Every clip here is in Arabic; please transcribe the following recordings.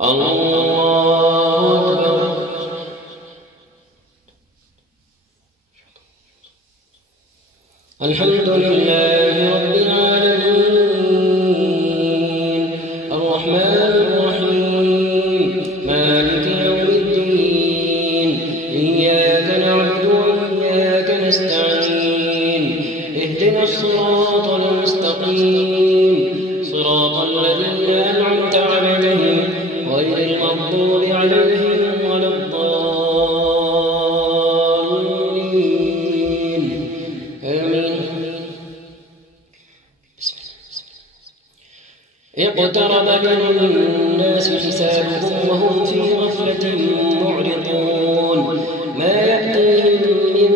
الله أكبر. الحمد لله رب العالمين الرحمن الرحيم مالك يوم الدين إياك نعبد وإياك نستعين اهدنا الصراط المستقيم صراط الذين أنعمت عليهم غير المغضوب عليهم ولا الضالين آمين. اقترب للناس حسابهم وهم في غفلة معرضون ما يأتيهم من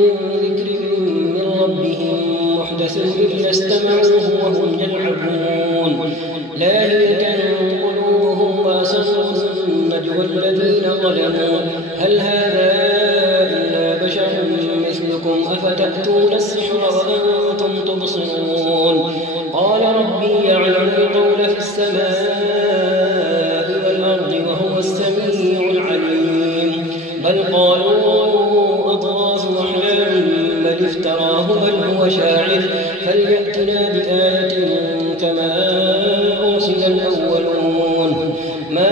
ذكر من ربهم محدث إلا استمعوه وهم يلعبون لاهية قلوبهم وأسروا النجوى الذين ظلموا هل هذا إلا بشر مثلكم أفتأتون السحر وأنتم تبصرون قال ربي يعلم القول في السماء والأرض وهو السميع العليم بل قالوا أضغاث أحلام بل افتراه بل هو شاعر فليأتنا بآية كما أرسل الأولون ما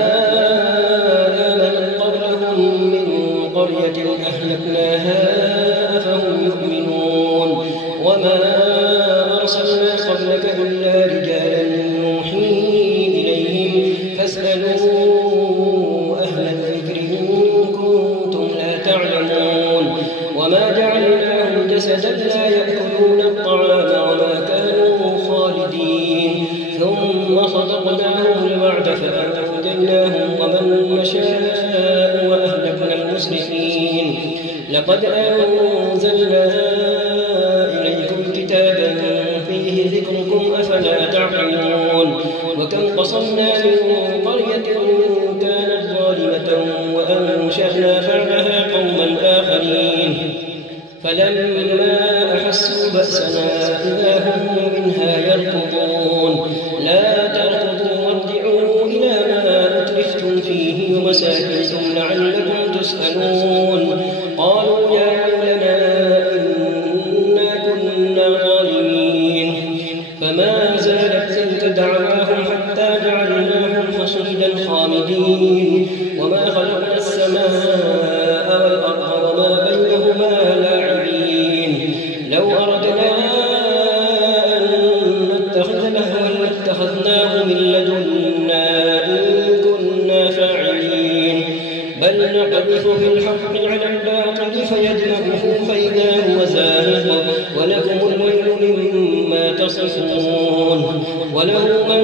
آمنت قبلهم من قرية أهلكناها أفهم يؤمنون وما أرسلنا قبلك إلا رجالا نوحي إليهم فاسألوا أهل الذكر إن كنتم لا تعلمون وما جعلناهم جسدا لا يأكلون الطعام وما كانوا خالدين ثم صدقناهم الوعد فأنجيناهم ومن نشاء وأهلكنا المسرفين لقد أنزلنا إليكم كتابا فيه ذكركم أفلا تعقلون وكم قصمنا من قرية كانت ظالمة وأنشأنا بعدها قوما آخرين فلما أحسوا بأسنا إذا هم منها يركضون لا تركضوا وارجعوا إلى ما أترفتم فيه ومساكنكم لعلكم تسألون قالوا يا ويلنا إنا كنا ظالمين فما زالت تلك دعواهم حتى جعلناهم حصيدا خامدين وما خلقنا السماء والأرض وما بينهما لاعبين لو أردنا أن نتخذ لهوا لاتخذناه من لدنا إن كنا فاعلين بل نقذف بالحق على الباطل فيدمغه فإذا هو زاهق ولكم الويل مما تصفون وله من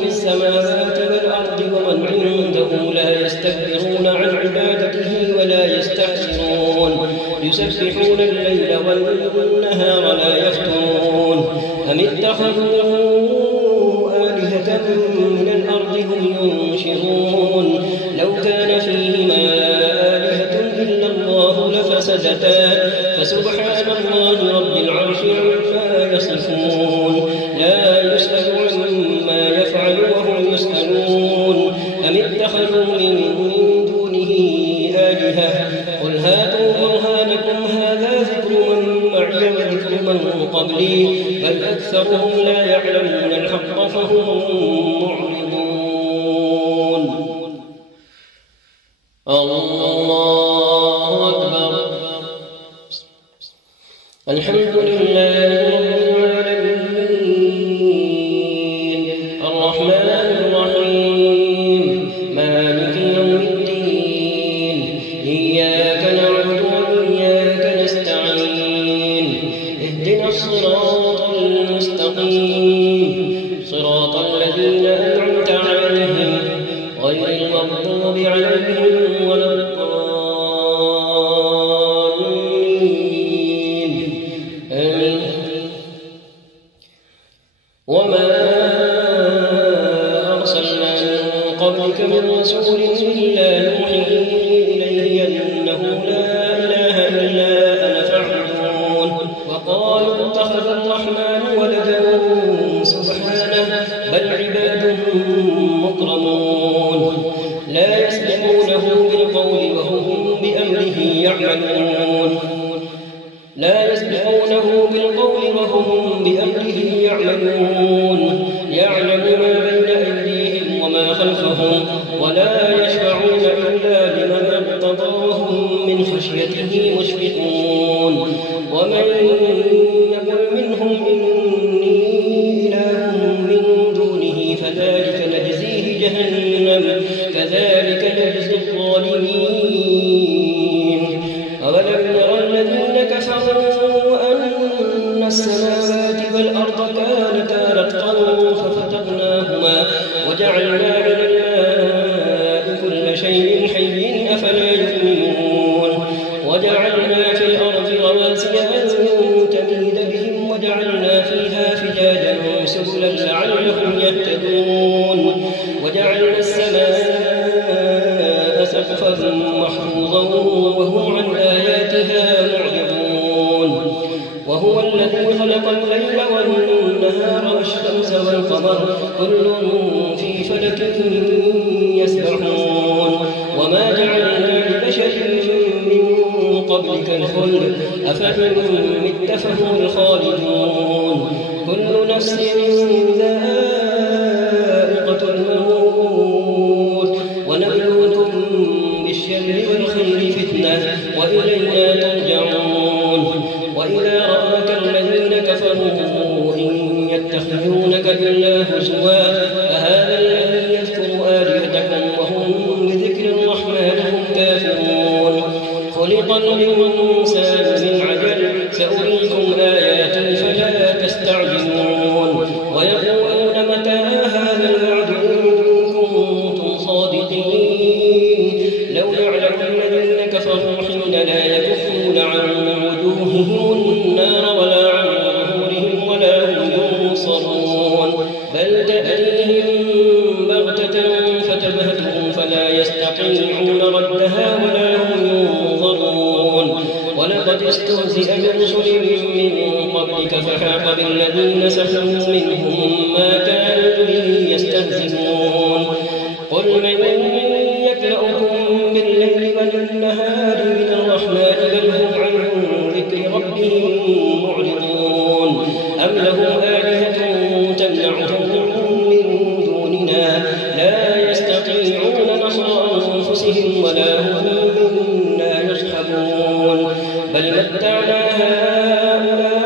في السماوات والأرض ومن عنده لا يستكبرون عن عبادته ولا يستحسرون يسبحون الليل والنهار لا يفترون أم اتخذوا آلهة من الأرض هم ينشرون لو كان فيهما آلهة إلا الله لفسدتا فسبحان الله رب العرش عما يصفون لا يسأل عما يفعل وهم يسألون أم اتخذوا من دونه آلهة قل هاتوا برهانكم هذا ذكر من معي وذكر من قبلي بل أكثرهم لا يعلمون الحق فهم معرضون. الله أكبر. الحمد لله رب العالمين الرحمن الرحيم مالك يوم الدين إياك نعبد وإياك نستعين اهدنا الصراط المستقيم صراط الذين أنعمت عليهم غير المغضوب عليهم ولا الضالين آمين. وما أرسلنا من قبلك من رسول إلا نوحي إليه أنه لا إله إلا أنا فاعبدون وقالوا اتخذ الرحمن ولدا سبحانه بل عباد مكرمون لا يعملون لا يسبقونه بالقول وهم بأمره يعملون يعلم ما بين أيديهم وما خلفهم ولا يشفعون إلا لمن ارتضى وهم من خشيته مشفقون ومن يقل منهم إني إله من دونه فذلك نجزيه جهنم كذلك نجزي الظالمين أولم ير الذين كفروا أن السماوات والأرض كانتا رتقا ففتقناهما وجعلنا من الماء كل شيء حي أفلا يؤمنون وجعلنا في الأرض رواسي أن تميد بهم وجعلنا فيها فجاجا سبلا لعلهم يهتدون وجعلنا السماء سقفا محفوظا وهم عن آياتها معرضون وهو الذي خلق الليل والنهار والشمس والقمر كل في فلك يسبحون وما جعلنا لبشر من قبلك الخلد أفإن مت فهم الخالدون كل نفس ذائقة الموت ونبلوكم بالشر والخير فتنة وإلينا ترجعون وإذا رآك الذين كفروا إن يتخذونك إلا هزوا فهذا الذي يذكر آلهتكم وهم بذكر الرحمن هم كافرون خلق الإنسان من عجل سأريكم آياتي فلا تستعجلون ويقولون متى هذا الوعد إن كنتم صادقين لو يعلم الذين كفروا حين لا يكفون عن وجوههم النار ولا عن ظهورهم ولا هم ينصرون بل تأتيهم بغتة فتبهتهم فلا يستطيعون ردها ولا هم ينظرون ولقد استهزئ برسل من قبلك فحاق بالذين سخروا منهم ما كانوا به يستهزئون قل من يكلؤكم بالليل والنهار من الرحمن بل هم عن ذكر ربهم معرضون أم لهم آلهة تمنعهم من دوننا لا يستطيعون نصر أنفسهم ولا هم منا يصحبون بل متعنا هؤلاء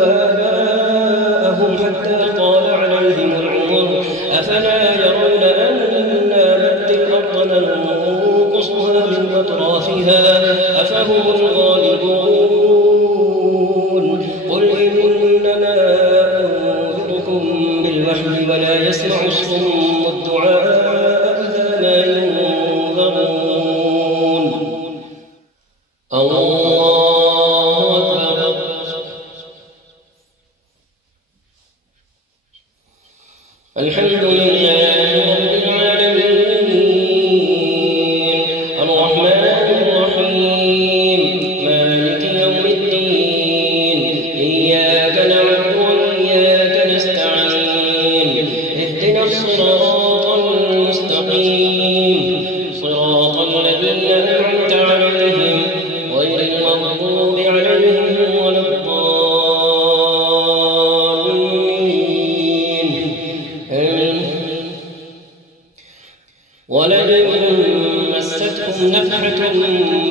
وآباءهم حتى طال عليهم العمر أفلا يرون أنا نأتي الأرض ننقصها من أطرافها أفهم الغالبون قل إنما أنذركم بالوحي ولا يسمع الصم الدعاء إذا ما ينذرون الله أكبر الحمد لله رب العالمين الرحمن الرحيم مالك يوم الدين إياك نعبد وإياك نستعين اهدنا الصراط المستقيم صراط الذين أنعمت عليهم غير المغضوب عليهم ولا الضالين ولئن مستهم نفحة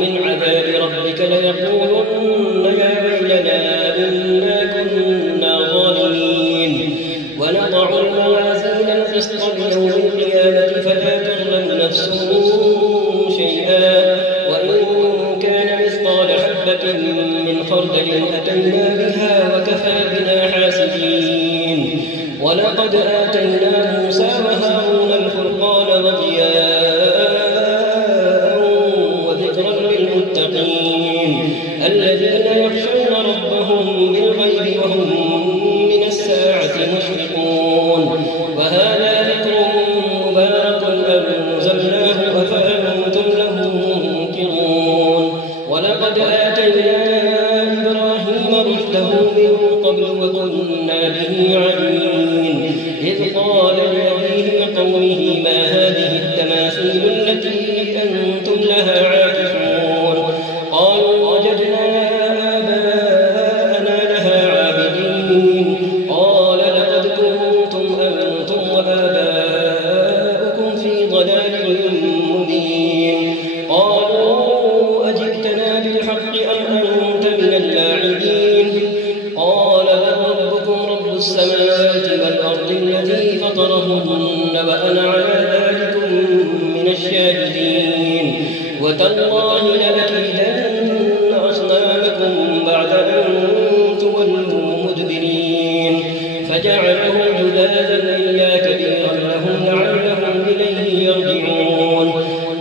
من عذاب ربك ليقولن يا ويلنا إنا كنا ظالمين ونضع الموازين القسط ليوم القيامة فلا تظلم نفس شيئا وإن كان مثقال حبة من خردل أتينا بها وكفى بنا حاسبين ولقد آتينا موسى وهارون الفرقان وضياء وذكرا للمتقين الذين يخشون ربهم بالغيب وهم من الساعة مشفقون وهذا ذكر مبارك أنزلناه أفأنتم له منكرون ولقد آتينا إبراهيم رشده من قبل وكنا به عليم إذ قال لأبيه وقومه ما هذه التماثيل التي أنتم لها عاكفون ضلال مبين قالوا أجئتنا بالحق أم أنت من اللاعبين قال بل ربكم رب السماوات والأرض الذي فطرهن وأنا على ذلك من الشاهدين وتالله لأكيدن أصنامكم بعد أن تولوا مدبرين فجعلهم جذاذا إلا كبيرا لهم لعلهم إليه يرجعون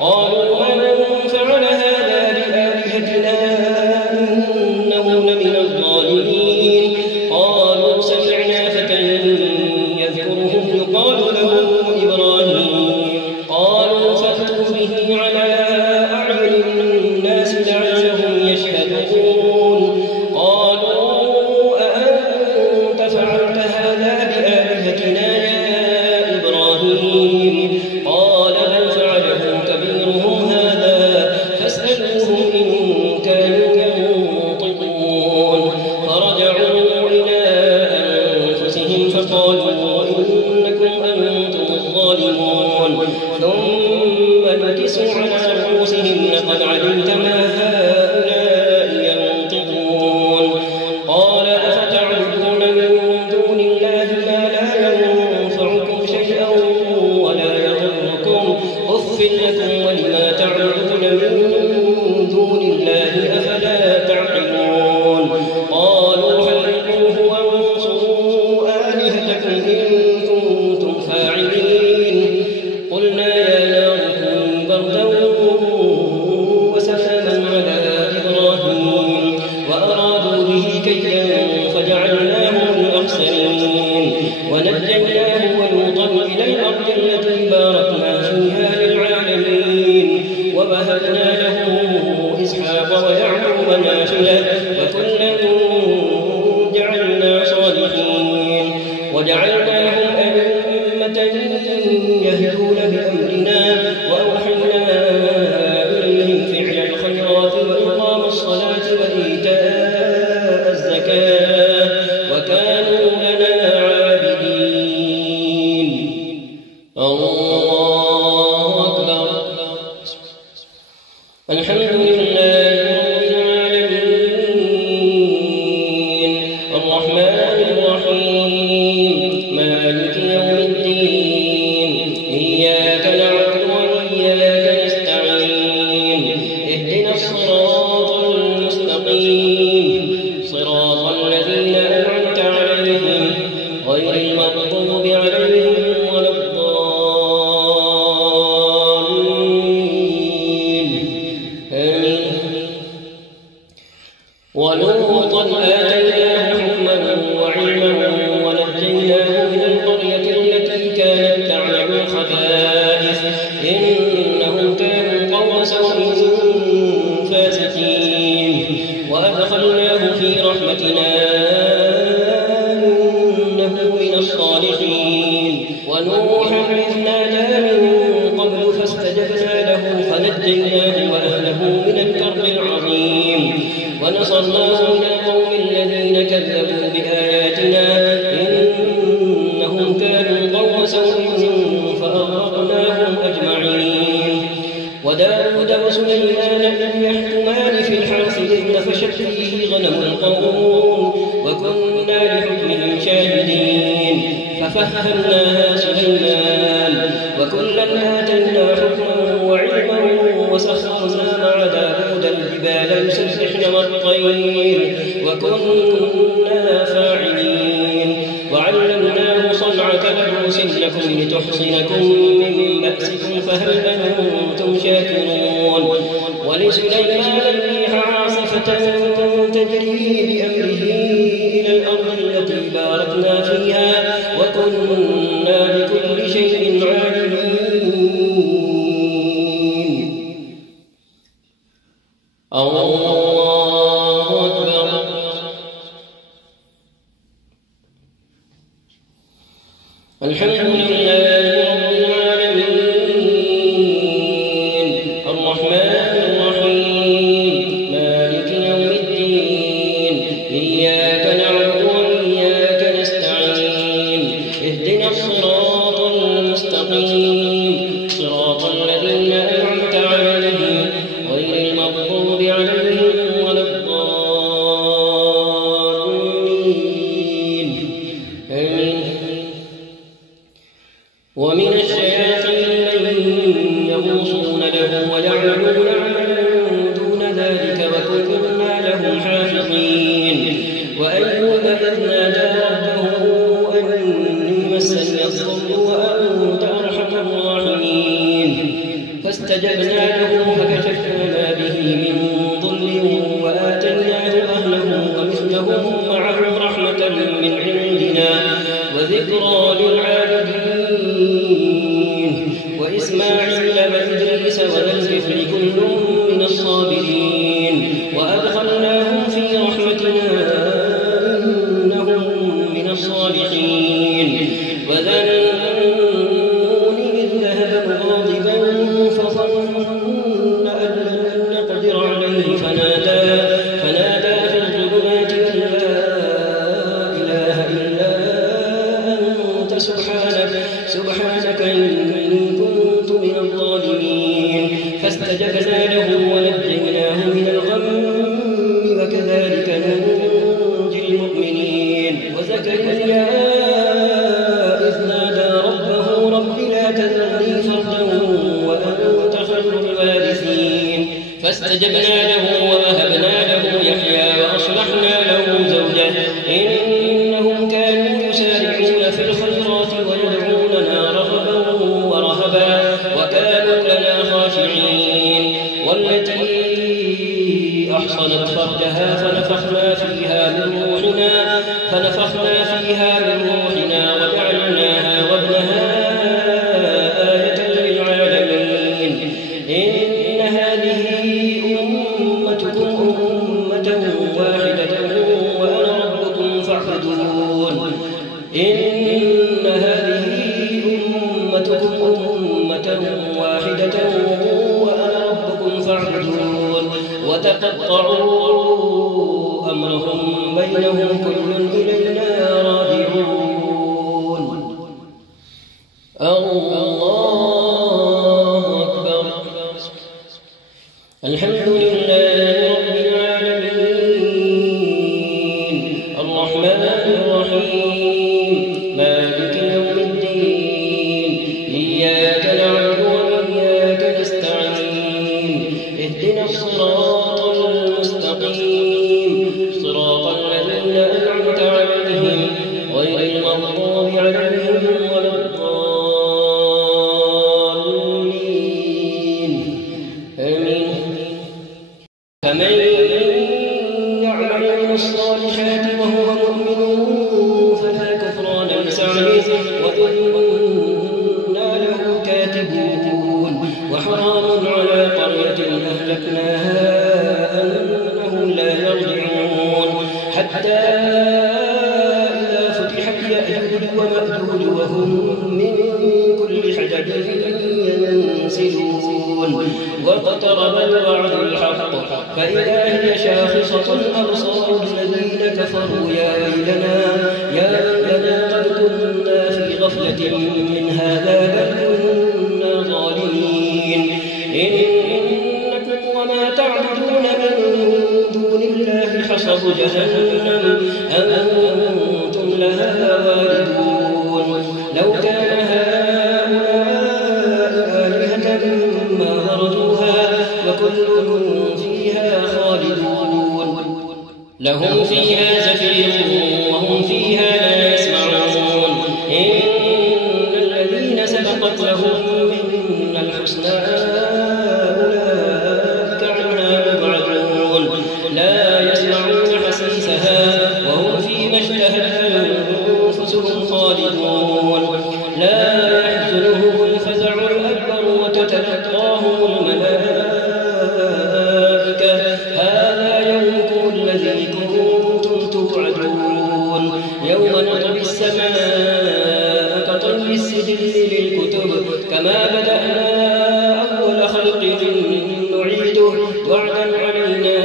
قالوا من فعل هذا بآلهتنا إنه لمن الظالمين قالوا سمعنا فتى يذكرهم يقال له إبراهيم قالوا فأتوا به على أعين الناس لعلهم يشهدون قالوا أأنت فعلت هذا بآلهتنا يا إبراهيم قال بل فعله كبيرهم هذا فاسألوهم إن كانوا ينطقون فرجعوا إلى أنفسهم فقالوا إنكم أنتم الظالمون ثم نكسوا على رؤوسهم لقد علمت ما هؤلاء ينطقون قال أفتعبدون من دون الله ما لا ينفعكم شيئا ولا يضركم أف لكم ولما تعبدون من دون الله أفلا تعقلون قالوا حرقوه وانصروا آلهتكم إن كنتم فاعلين قلنا يا نار كوني بردا وسلاما على إبراهيم وأرادوا به كيدا فجعلناهم الأخسرين ونجيناه ولوطا إلى الأرض التي باركنا فيها للعالمين ووهبنا له إسحاق ويعقوب نافلة وكلا جعلنا صالحين وجعلناهم أئمة يهدون بأمرنا وأوحينا إليهم فعل الخيرات وإقام الصلاة وإيتاء الزكاة وكانوا لنا عابدين الله أكبر الحمد لله رب العالمين الرحمن الرحيم مالك يوم الدين إياك نعبد وإياك نستعين اهدنا الصراط المستقيم صراط الذين أنعمت عليهم غير المغضوب عليهم ولا الضالين آمين ولوطا آتيناه حكما وعلما ونجيناه من القرية التي كانت تعمل الخبائث إنهم كانوا قوم سوء فاسقين وأدخلناه في رحمتنا إنه من الصالحين ونوحا إذ نادى من قبل فاستجبنا له فنجيناه وأهله من الكرب العظيم ونصرناه من القوم الذين كذبوا بآياتنا إنهم كانوا قوم سوء فأغرقناهم أجمعين وداود وسليمان إذ يحكمان في الحرث إذ نفشت فيه غنم القوم وكنا لحكمهم شاهدين ففهمناها سليمان وكلا آتينا حكما وعلما وسخرنا مع داود الجبال يسبحن والطير وكنا فاعلين وعلمناه صنعة لبوس لكم لتحصنكم من بأسكم فهل أنتم شاكرون ولسليمان الريح عاصفة تجري بأمره إلى الأرض التي باركنا فيها وكنا بكل شيء عالمين الله أكبر الحمد لله رب العالمين الرحمن الرحيم مالك يوم الدين فاستجبنا له فكشفنا ما به من ضر وآتيناه أهله ومثلهم معه رحمة من عندنا وذكرى للعابدين وإسماعيل وإدريس وذا الكفل كل من الصابرين وأدخلناهم في رحمتنا إنهم من الصالحين وذا النون إذ ذهب مغاضبا فظن أن لن نقدر عليه فنادى في الظلمات أن لا إله إلا أنت سبحانك إني كنت من الظالمين فاستجبنا له ونجيناه من الغم وكذلك ننجي المؤمنين وزكريا إذ نادى ربه رب لا تذرني فردا وأنت خير الوارثين فاستجبنا له ووهبنا له يحيى وأصلحنا له زوجه إنهم كانوا يسارعون في الخيرات ويدعوننا رغبا ورهبا وكانوا لنا خاشعين والتي أحصنت فرجها فنفخنا فيها من روحنا وجعلناها وابنها آية للعالمين إن هذه أمتكم أمة واحدة وأنا ربكم فاعبدون إن هذه أمتكم أمة واحدة وأنا ربكم فاعبدون وتقطعوا أمرهم بينهم كل إلينا راجعون الله أكبر الحمد لله رب العالمين الرحمن الرحيم مالك يوم الدين إياك نعبد وإياك نستعين اهدنا الصراط المستقيم صراط الذين أنعمت عليهم غير المغضوب عليهم ولا الضالين آمين فمن يعمل من الصالحات وهو مؤمن فلا كفران لسعيه وإنا له كاتبون وحرام على قرية أهلكناها أنهم لا يرجعون حتى إذا فتحت يأجوج ومأجوج وهم من كل حدب ينسلون واقترب الوعد الحق فإذا هي شاخصة أبصار الذين كفروا يا ويلنا قد كنا في غفلة من هذا بل كنا ظالمين إنكم وما تعبدون من دون الله حصب جهنم أنتم لها واردون لو كان هؤلاء آلهة ما وردوها وكل فيها خالدون لهم فيها زفير وهم فيها لا يسمعون إن الذين سبقت لهم منا الحسنى أولئك عنها مبعدون لا يسمعون حسيسها وهم فيما اشتهت أنفسهم خالدون لا يحزنهم الفزع الأكبر وتتلقاهم الملائكة هذا يومكم الذي كنتم توعدون يوم نطوي السماء كطي السجل للكتب كما بدأنا أول خلق نعيده وعدا علينا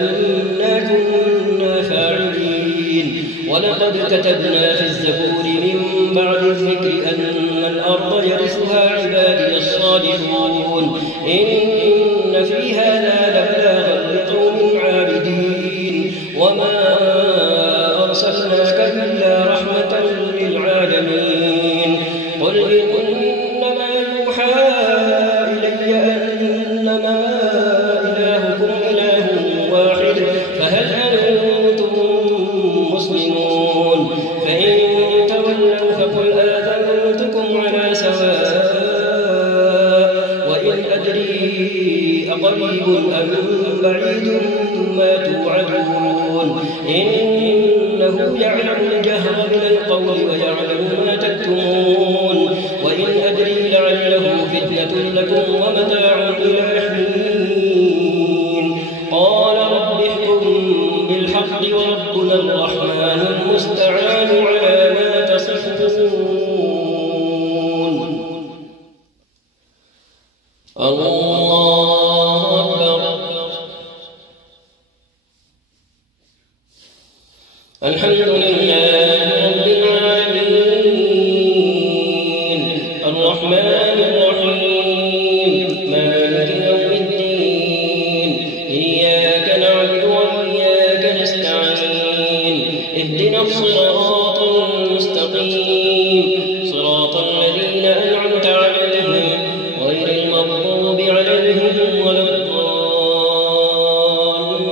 إنا كنا فاعلين ولقد كتبنا في الزبور من بعد الذكر أن الأرض يرثها عبادي الصالحون إن في هذا لبلاغا لقوم عابدين وما أرسلناك إلا رحمة للعالمين قل إنما يوحى إلي أنما إلهكم إله واحد فهل أنتم مسلمون فإن تولوا فقل آذنتكم على سواء وإن أدري أقريب أم بعيد ما توعدون إنه يعلم الجهر من القول ويعلم ما تكتمون وإن أدري لعله فتنة لكم ومتاع إلى حين قال رب احكم بالحق وربنا الرحمن المستعان على ما تصفون. الله أكبر. الحمد لله رب العالمين الرحمن الرحيم مالك يوم الدين إياك نعبد وإياك نستعين اهدنا الصراط المستقيم صراط الذين أنعمت عليهم غير المغضوب عليهم ولا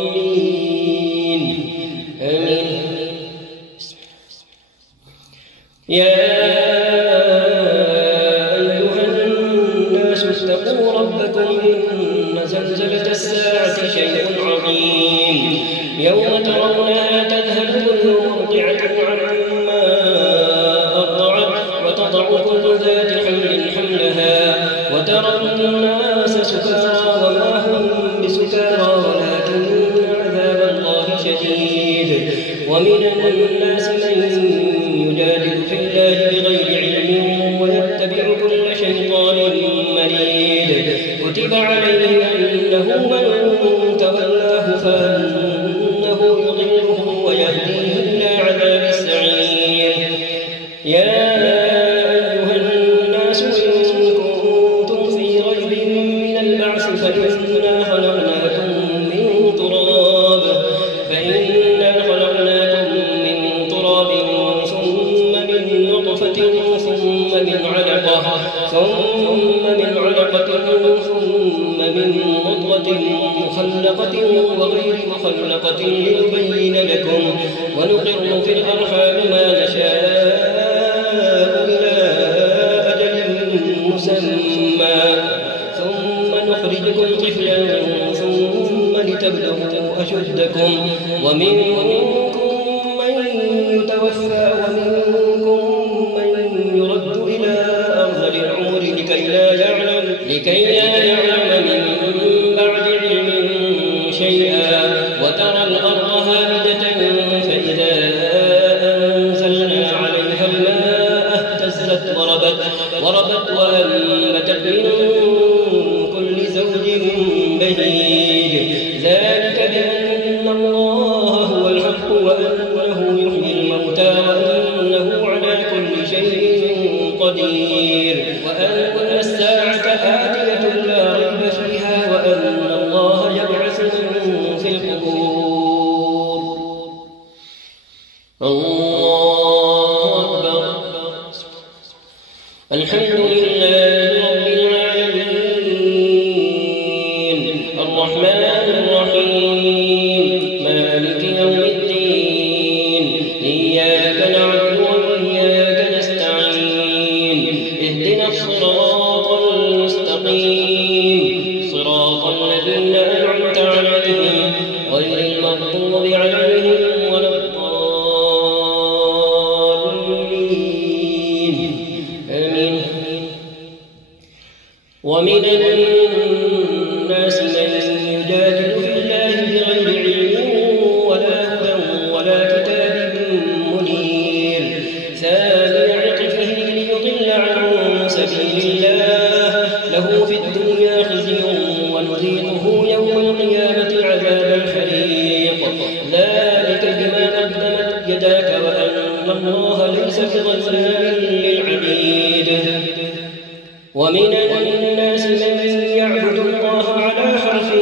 الضالين آمين. يا أيها الناس اتقوا ربكم إن زلزلة الساعة شيء عظيم يوم ترونها تذهل كل مرضعة عما أرضعت وتضع كل ذات حمل حملها وترى الناس سكارى وما هم بسكارى ولكن عذاب الله شديد ومن الناس من يجادل في الله بغير علم ويتبع كل شيطان مريد كتب عليه أنه من تولاه فأنه يضله ويهديه إلى عذاب السعير. يا أيها الناس إن كنتم في ريب من البعث فإنا خلقناكم من تراب ثم من نطفة ثم من علقة ثم من مضغة مخلقة وغير مخلقة لنبين لكم ونقر في الأرحام ما نشاء إلى أجل مسمى ثم نخرجكم طفلا ثم لتبلغوا أشدكم ومنكم من يتوفى ومنكم من يرد إلى أرذل العمر لكي لا يعلم من بعد علم شيئا وترى الأرض هامدة فإذا أنزلنا عليها الماء اهتزت وربت وأنبتت من كل زوج بهيج ذلك بأن الله هو الحق وأنه يحيي الموتى وأنه على كل شيء قدير وأن الساعة آتية لا ريب فيها وأن الله يبعث من في القبور. الله أكبر. الحمد لله رب العالمين الرحمن الرحيم مالك يوم الدين إياك نعبد وإياك نستعين اهدنا الصراط المستقيم صراط الذين أنعمت عليهم غير المغضوب عليهم ولا الضالين آمين. ومن الناس من يجادل في الله بغير علم ولا هدى ولا كتاب منير ثاني عطفه ليضل عن سبيل الله له في الدنيا خزي ونذيقه يوم القيامة عذاب الحريق ذلك بما قدمت يداك وأن الله ليس بظلام للعبيد. ومن الناس من يعبد الله على حرف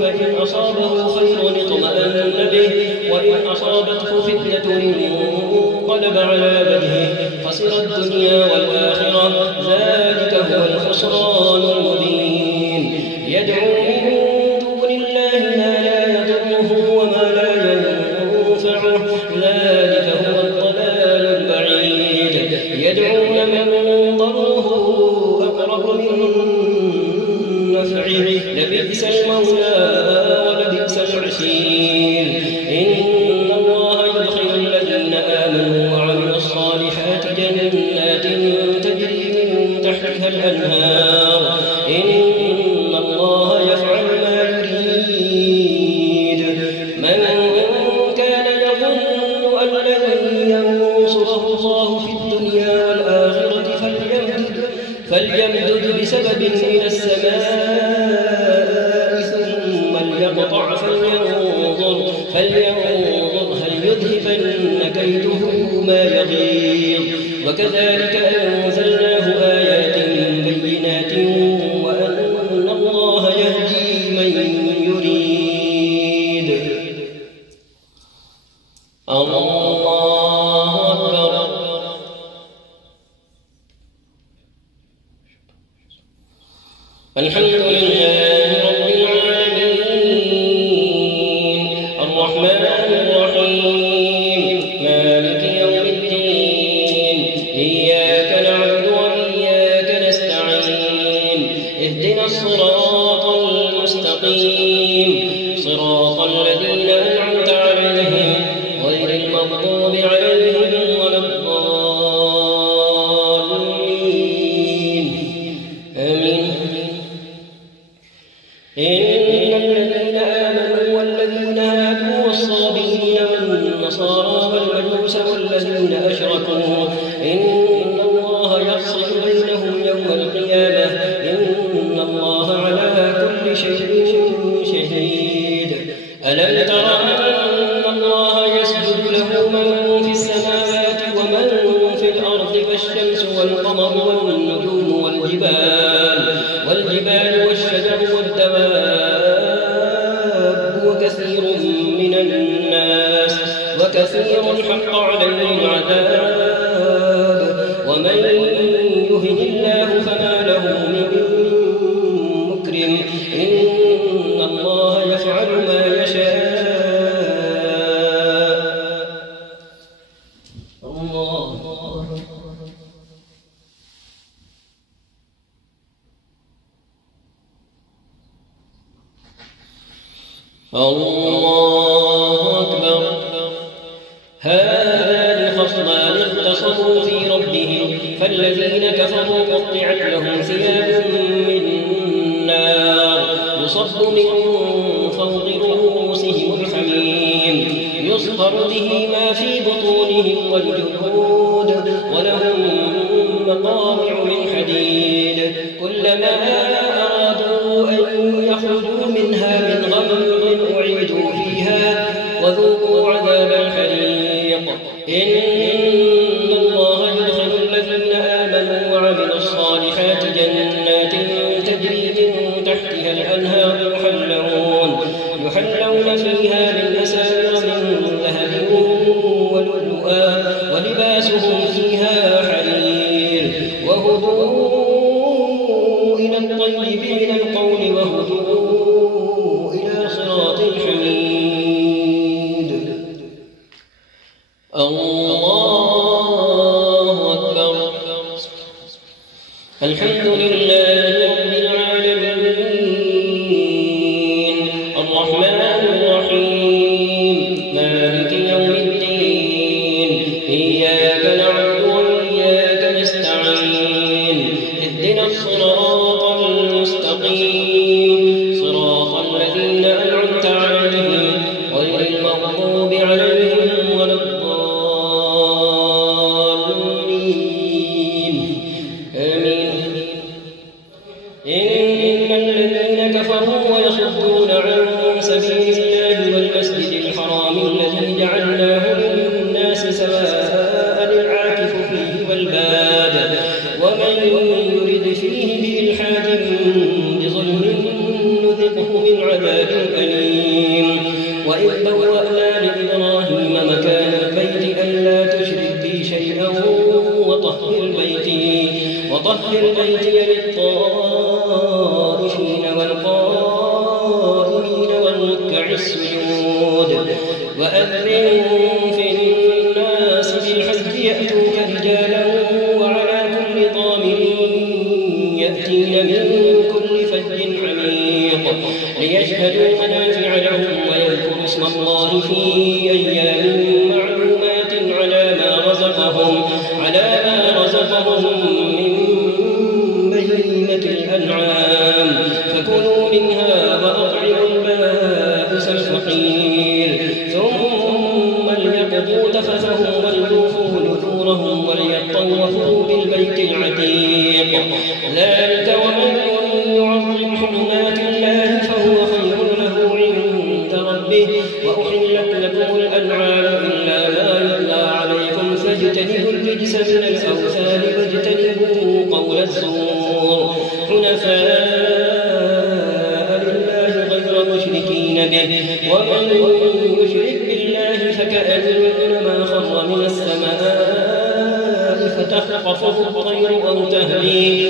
فإن أصابه خير اطمأن به وإن أصابته فتنة انقلب على وجهه خسر الدنيا والآخرة ذلك هو الخسران المبين. يدعو من دون الله ما لا يضره وما لا ومتبعه لبئس المولى ولبئس العشير. إن الله يدخل الذين آمنوا وعملوا الصالحات جنات تجري من تحتها الأنهار إن الله يفعل ما يريد. من كان يظن أن لن ينصره الله في الدنيا والآخرة فليمدد بسبب إلى السماء ثم ليقطع فلينظر هل يذهبن كيده ما يغيظ. وكذلك أنزلناه آيات بينات وأن الله يهدي من يريد. الله أكبر. الحمد لله رب العالمين الرحمن الرحيم مالك يوم الدين إياك نعبد وإياك نستعين اهدنا الصراط المستقيم صراط الذين أنعمت عليهم غير المغضوب عليهم ولا الضالين آمين. إن الذين آمنوا والذين هادوا والصابئين والنصارى والمجوس والذين أشركوا إن الله يفصل بينهم يوم القيامة إن الله على كل شيء شهيد. ألم تر أن الله يسجد له من في السماوات ومن في الأرض والشمس والقمر والنجوم والجبال والشجر والدواب وكثير حق عليه العذاب ومن يهن الله فما له من مكرم إن الله يفعل ما يشاء. الله أكبر. هذان خصمان اختصموا في ربهم فالذين كفروا قطعت لهم ثياب من نار يصب من فوق رؤوسهم الحميم يصهر به ما في بطونهم والجلود ولهم مقامع من حديد كلما أرادوا أن يخرجوا منها من غم أعيدوا فيها وذوقوا عذاب الحريق. إن الله يدخل الذين آمنوا وعملوا الصالحات جنات تجري من تحتها الأنهار يحلون فيها من أساور من ذهب ولؤلؤا ولباسهم فيها حرير وهدوا إلى الطيب من القول وهدوا إلى صراط الحميد. الله أكبر. الحمد لله رب العالمين الرحمن الرحيم مالك يوم الدين إياك نعبد وإياك نستعين اهدنا الصراط المستقيم صراط الذين أنعمت عليهم غير المغضوب عليهم ولا الضالين آمين. إن الذين كفروا ويصدون عن سبيل الله والمسجد الحرام الذي جعلناه للناس سواء العاكف فيه والباد ومن يرد فيه بإلحاد بظلم نذقه من عذاب أليم. وإذ بوأنا لإبراهيم مكان البيت ألا تشرك بي شيئا وطهر بيتي للطائفين والقائمين والركع السجود وأذن في الناس بالحج يأتوك رجالا وعلى كل ضامر يأتين من كل فج عميق. فكلوا منها وأطعموا البائس الفقير ثم ليقضوا تفثهم وليوفوا نذورهم وليطوفوا بالبيت العتيق ذلك ومن يعظم حرمات الله فهو خير له عند ربه وأحلت لكم الأنعام إلا ما يتلى عليكم فاجتنبوا الرجس من الأوثان واجتنبوا قول الزور حنفاء لله غير مشركين به ومن يشرك بالله فكأنما خر من السماء فتخطفه الطير أو تهوي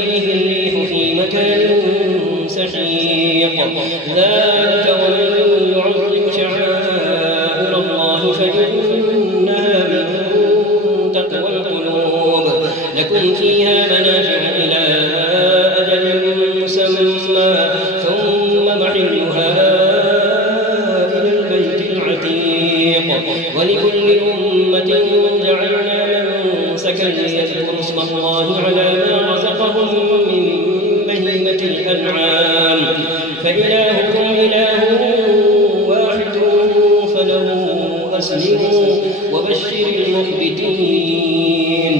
به الريح في مكان سحيق ذلك ومن يعظم شعائر الله فإنها من تقوى القلوب لكم فيها منافع إلى أجل مسمى ثم محلها إلى البيت العتيق ولكل أمة جعلنا منسكا ليذكروا اسم الله على ما رزقهم من بهيمة الأنعام فإلهكم إله واحد فله أسلموا وبشر المخبتين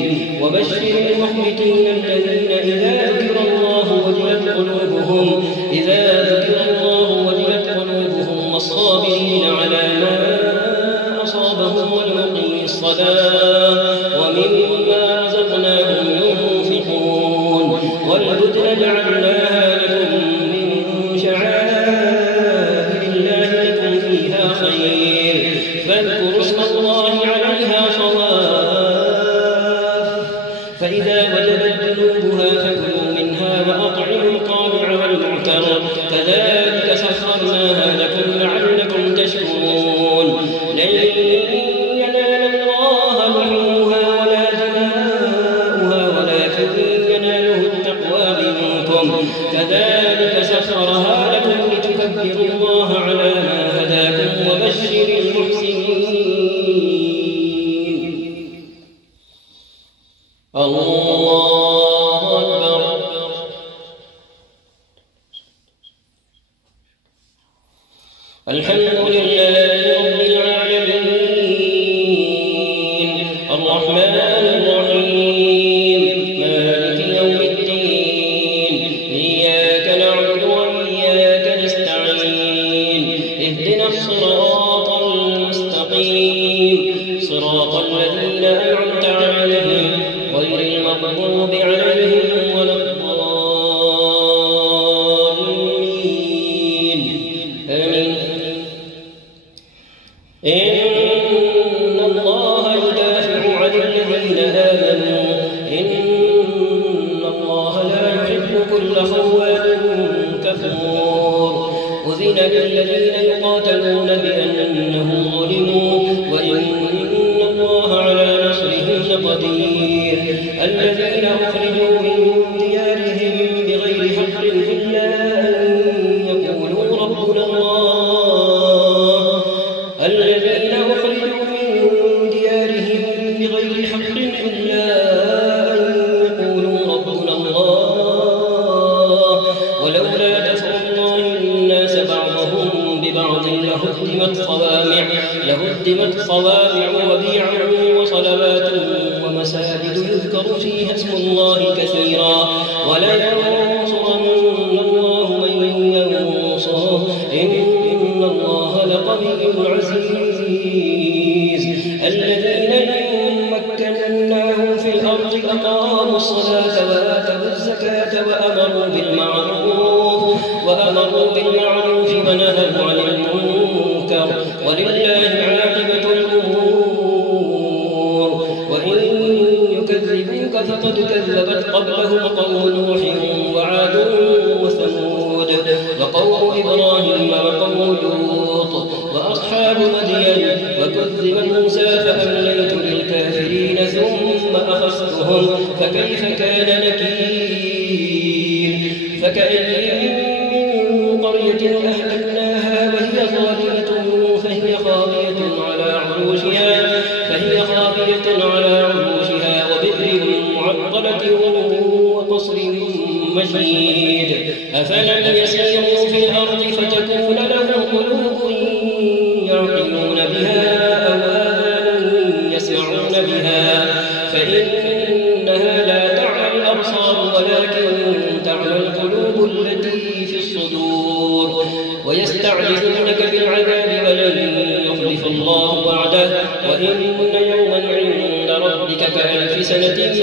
الذين إذا ذكر الله وجلت قلوبهم والصابرين على ما أصابهم والمقيم الصلاة ومما رزقناهم ينفقون والبدن جعلناها لكم من شعائر الله لكم فيها خير فاذكروا اسم الله عليها صواف فإذا وجبت جنوبها فكلوا منها وأطعموا القانع والمعتر كذلك سخرناها لكم لعلكم تشكرون لن ينال الله لحومها ولا دماؤها ولكن يناله التقوى منكم كذلك سخرها لكم لتكبروا الله على ما هداكم وبشر المحسنين الله أكبر الحمد لله رب العالمين الرحمن الرحيم مالك يوم الدين إياك نعبد وإياك نستعين اهدنا الصراط المستقيم صراط الذين أنعمت عليهم غير المغضوب عليهم ولا الضالين آمين إن الله يدافع عن الذين آمنوا إن الله لا يحب كل خوان كفور أذن للذين يقاتلون بأنهم ظلموا وإن الله على نصرهم لقدير الذين أخرجوا من ديارهم بغير حق إلا أن يقولوا ربنا الله الذين أخرجوا من ديارهم بغير حق إلا أن يقولوا ربنا الله ولولا دفع الله الناس بعضهم ببعض لهدمت صوامع وبيع وصلوات ومساجد يذكر فيها اسم الله كثيرا ولينصرن الله من ينصره إن الله لقوي عزيز الذين مكناهم في الأرض أقاموا الصلاة وآتوا الزكاة وأمروا بالمعروف ونهوا عن المنكر ولله عاقبة الأمور وإن يكذبوك فقد كذبت قبلهم قوم نوح وعاد وثمود وقوم إبراهيم وقوم لوط وأصحاب مدين وكذب موسى فأمليت للكافرين ثم أخذتهم فكيف كان نكير فكأين من قرية أهلكناها وهي ظالمة فهي خاوية على عروشها وبئر معطلة وقصر مشيد أفلم يسيروا في الأرض فتكون لهم قلوب يعقلون بها أو آذان يسمعون بها فإنها لا تعمى الأبصار ولكن تعمى القلوب التي في الصدور ويستعجلونك بالعذاب ولن يخلف الله وعده وإن يوما عند ربك كألف سنة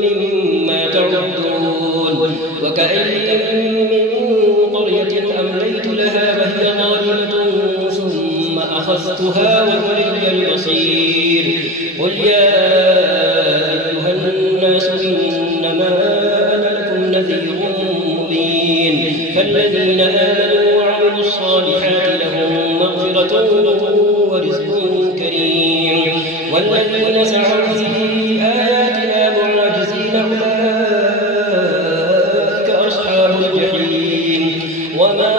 مما تعدون وكأين من قرية أمليت لها وهي ظالمة ثم أخذتها وإلي المصير قل يا أيها الناس إنما أنا لكم نذير مبين فالذين آمنوا وعملوا الصالحات لهم مغفرة ورزق كريم والذين سعوا في آياتنا معاجزين أولئك أصحاب الجحيم وما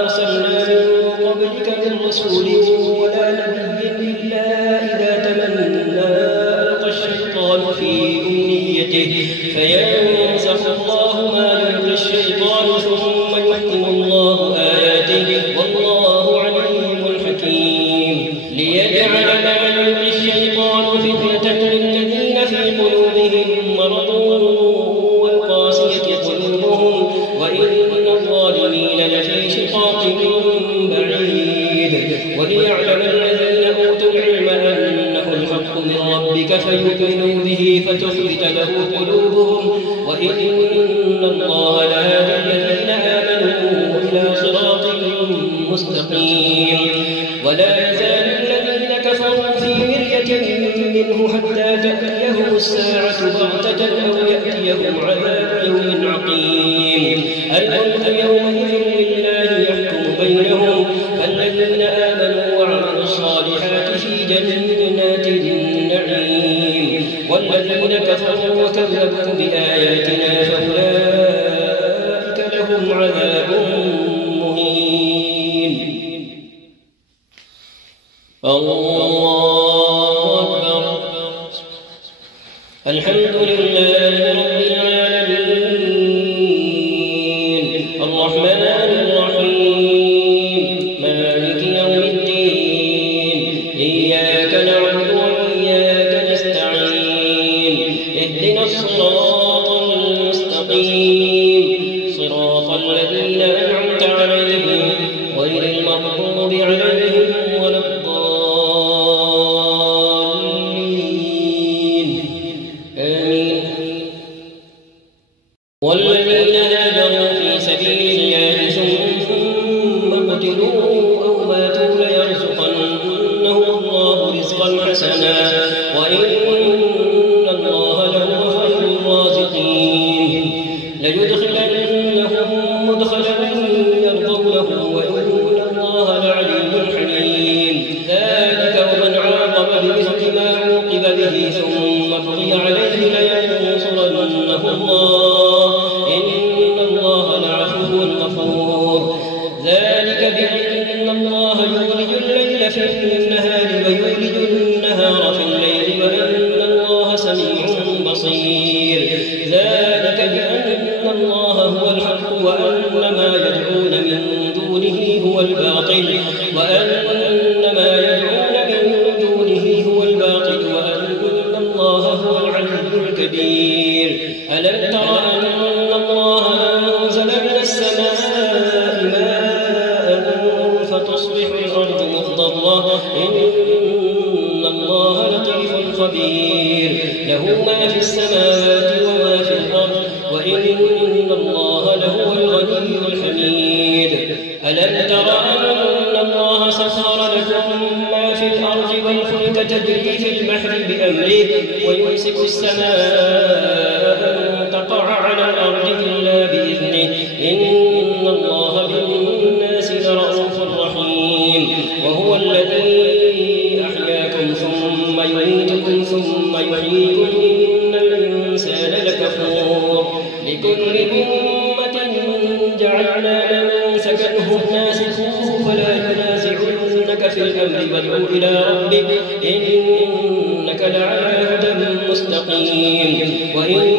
أرسلنا من قبلك من رسول ولا نبي إلا إذا تمنى ألقى الشيطان في أمنيته فينسخ الله ما يلقي الشيطان ثم يحكم الله آياته والله عليم حكيم ليجعل ما يلقي الشيطان فتنة للذين في قلوبهم مرض والقاسية قلوبهم وإن الظالمين لفي شقاق بعيد وليعلم الذين أوتوا العلم أنه الحق من ربك فيؤمنوا به فتخبت له قلوبهم وإن الله لهادي الذين آمنوا إلى صراط مستقيم ولا يزال الذين كفروا في مرية منه حتى تأتيهم الساعة بغتة أو يأتيهم عذاب يوم عقيم الملك يومئذ لله يحكم بينهم فالذين آمنوا وعملوا الصالحات في جنات النعيم والذين كفروا وكذبوا بآياتنا فأولئك لهم عذاب مهين الله أكبر الحمد لله رب العالمين الرحمن الرحيم مالك يوم الدين إياك نعبد وإياك نستعين اهدنا الصراط المستقيم صراط الذين أنعمت عليهم غير المغضوب عليهم ولا الضالين آمين والذين هاجروا في سبيل الله ثم قتلوا أو ماتوا ليرزقنهم الله رزقا حسنا وإن الله لهو خير الرازقين ليدخلنهم مدخلا يرضونه وإن الله لعليم حليم ذلك ومن عاقب بمثل ما عوقب به ثم بغي عليه لينصرنه الله إن الله لعفو غفور ذلك بأن الله يولج الليل في النهار ويولج النهار في الليل وأن الله سميع بصير ذلك بأن الله هو الحق وأن ما يدعون من دونه هو الباطل وأن الله هو العلي الكبير ألم تر أن الله أنزل من السماء ماء فتصبح الأرض مخضرة إن الله لطيف خبير له ما في السماوات وما في الأرض وإن الله لهو الغني الحميد ألم تر أن الله سخر لكم ما في الأرض والفلك تجري في البحر بأمره ويمسك السماء أن تقع على الأرض إلا بإذنه إن الله بالناس لرءوف رحيم وهو الذي أحياكم ثم يميتكم ثم يحييكم إن الإنسان لكفور لكل أمة جعلنا من سكنه ناسكوه فلا ينازعنك في الأمر وادع إلى ربك إنك لعلى هدى مستقيم وإن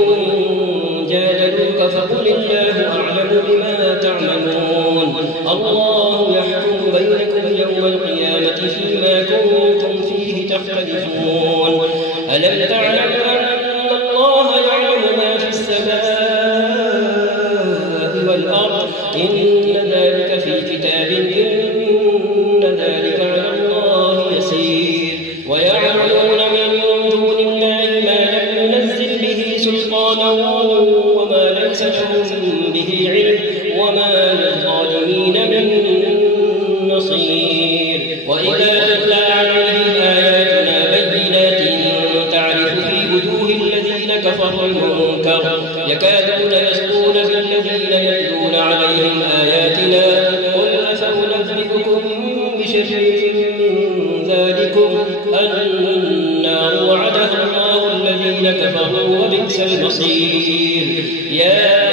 جادلوك فقل الله أعلم أعلم بما تعملون الله يحكم بينكم يوم القيامة فيما كنتم فيه تختلفون ألم تعلم أن الله يعلم ما في السماء والأرض إن ذلك في كتاب إن ذلك على الله يسير ويعبدون من دون الله ما لم ينزل به سلطانا وما ليس لهم به علم وما للظالمين من نصير وإذا تتلى عليهم آياتنا بينات تعرف في وجوه الذين كفروا المنكر يكادون يسطون بالذين يتلون عليهم آياتنا قل أفأنبئكم بشر من ذلكم النار وعدها الله الذين كفروا وبئس المصير يا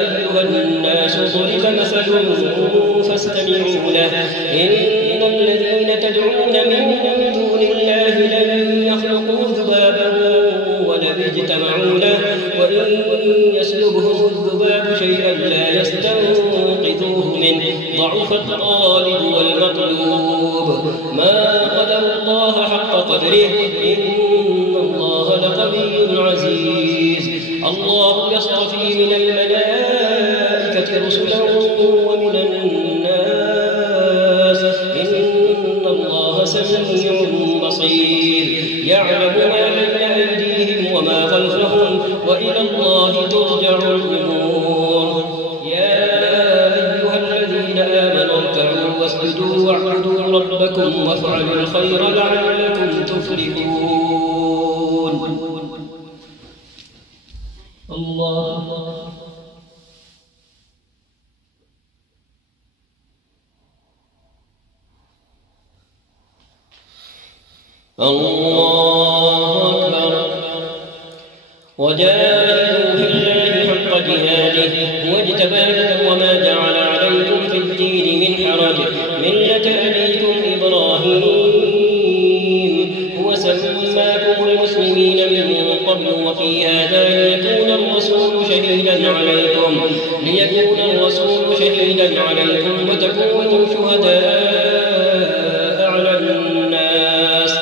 أيها الناس ضرب مثل فاستمعوا له إن الذين تدعون من دون الله لن يخلقوا ذبابا ولو اجتمعوا له وإن يسلبهم الذباب شيئا لا يستنقذوه منه ضعف الطالب والمطلوب ما قدر الله حق قدره إن الله لقوي عزيز الله يصطفي من الملائكة رسلا ومن الناس إن الله سميع بصير يعلم ما بين أيديهم وما خلفهم وإلى الله ترجع الأمور يا أيها الذين آمنوا اركعوا واسجدوا واعبدوا ربكم وافعلوا الخير لعلكم تفلحون الله أكبر وجاهدوا في الله حق جهاده هو اجتباكم وما جعل عليكم في الدين من حرج ملة أبيكم إبراهيم هو سماكم المسلمين من قبل وفي هذا ليكون الرسول شهيدا عليكم وتكونوا شهداء على الناس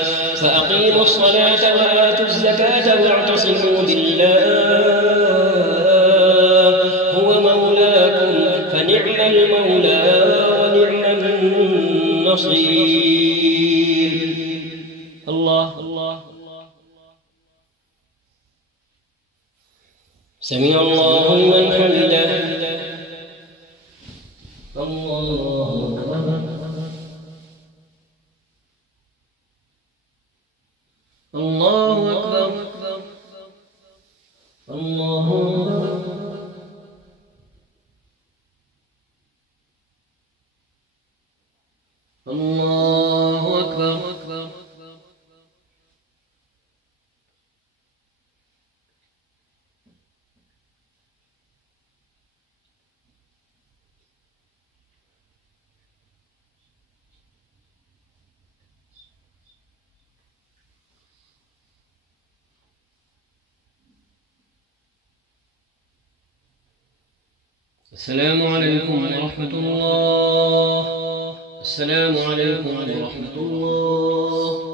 فأقيموا الصلاة وآتوا الزكاة واعتصموا بالله هو مولاكم فنعم المولى ونعم النصير الله سمع الله لمن حمده الله أكبر الله أكبر الله أكبر السلام عليكم ورحمة الله. السلام عليكم ورحمة الله.